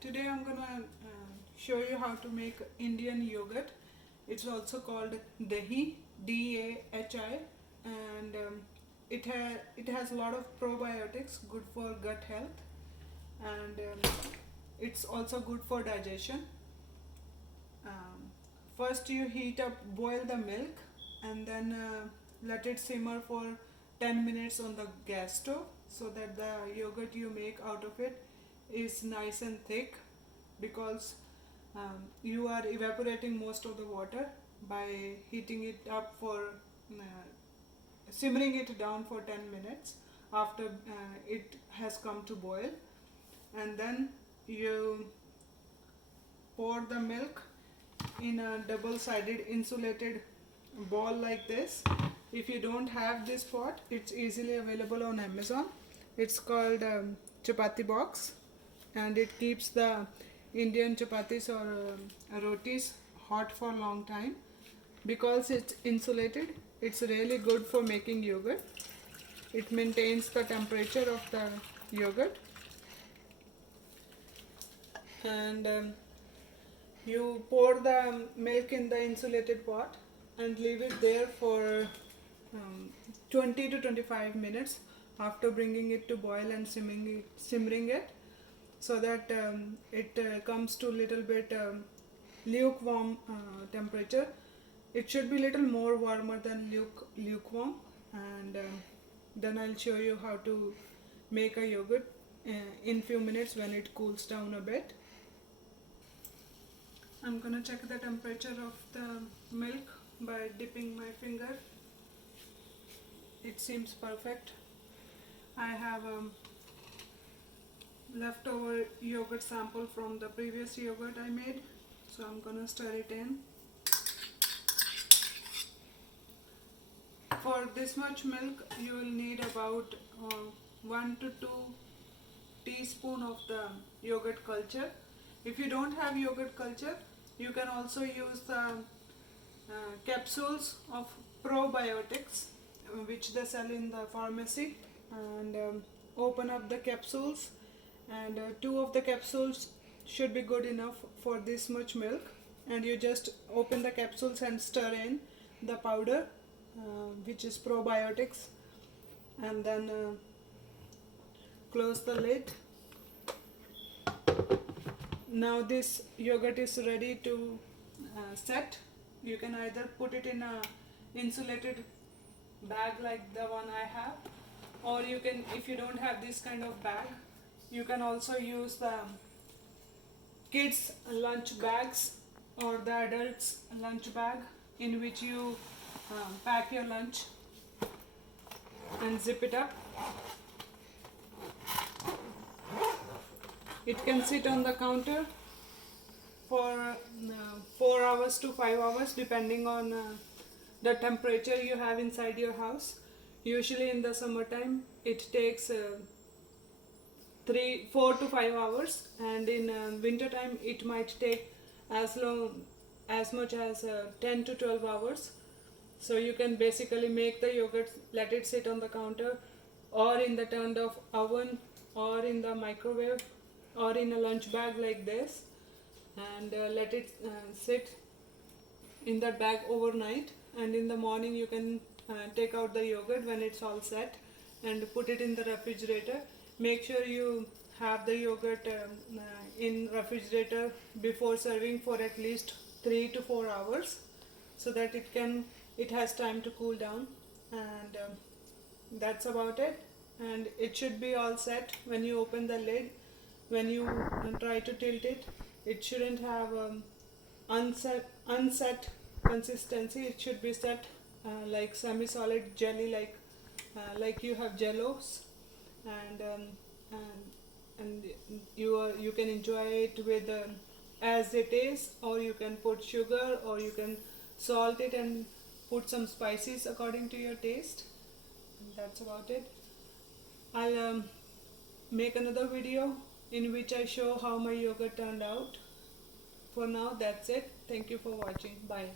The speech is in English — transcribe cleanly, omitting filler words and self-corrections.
Today I'm gonna show you how to make Indian yogurt. It's also called Dahi, Dahi, and it has a lot of probiotics, good for gut health, and it's also good for digestion. Um, First, you boil the milk, and then let it simmer for 10 minutes on the gas stove so that the yogurt you make out of it is nice and thick, because you are evaporating most of the water by heating it up for simmering it down for 10 minutes after it has come to boil. And then you pour the milk in a double-sided insulated ball like this. If you don't have this pot, it's easily available on Amazon. It's called chapati box, and it keeps the Indian chapatis or rotis hot for a long time. Because it's insulated, it's really good for making yogurt. It maintains the temperature of the yogurt. And you pour the milk in the insulated pot and leave it there for 20 to 25 minutes after bringing it to boil and simmering it, so that it comes to little bit lukewarm temperature. It should be little more warmer than lukewarm. And then I'll show you how to make a yogurt in few minutes when it cools down a bit. I'm gonna check the temperature of the milk by dipping my finger. It seems perfect. I have a leftover yogurt sample from the previous yogurt I made, so I'm gonna stir it in. For this much milk, you will need about 1 to 2 teaspoon of the yogurt culture. If you don't have yogurt culture, you can also use the capsules of probiotics which they sell in the pharmacy, and open up the capsules, and 2 of the capsules should be good enough for this much milk. And you just open the capsules and stir in the powder which is probiotics, and then close the lid. Now this yogurt is ready to set. You can either put it in a insulated bag like the one I have, or you can, if you don't have this kind of bag, you can also use the kids lunch bags or the adults lunch bag, in which you pack your lunch and zip it up. It can sit on the counter for 4 hours to 5 hours depending on the temperature you have inside your house. Usually in the summertime it takes 4 to 5 hours, and in winter time it might take as much as 10 to 12 hours. So you can basically make the yogurt, let it sit on the counter, or in the turned off oven, or in the microwave, or in a lunch bag like this, and let it sit in that bag overnight. And in the morning you can take out the yogurt when it's all set and put it in the refrigerator. Make sure you have the yogurt in refrigerator before serving for at least 3 to 4 hours, so that it has time to cool down. And that's about it. And it should be all set when you open the lid. When you try to tilt it, it shouldn't have unset consistency. It should be set like semi-solid jelly, like you have jellos, and you can enjoy it with as it is, or you can put sugar, or you can salt it and put some spices according to your taste. And that's about it. I'll make another video in which I show how my yogurt turned out. For now, that's it. Thank you for watching. Bye.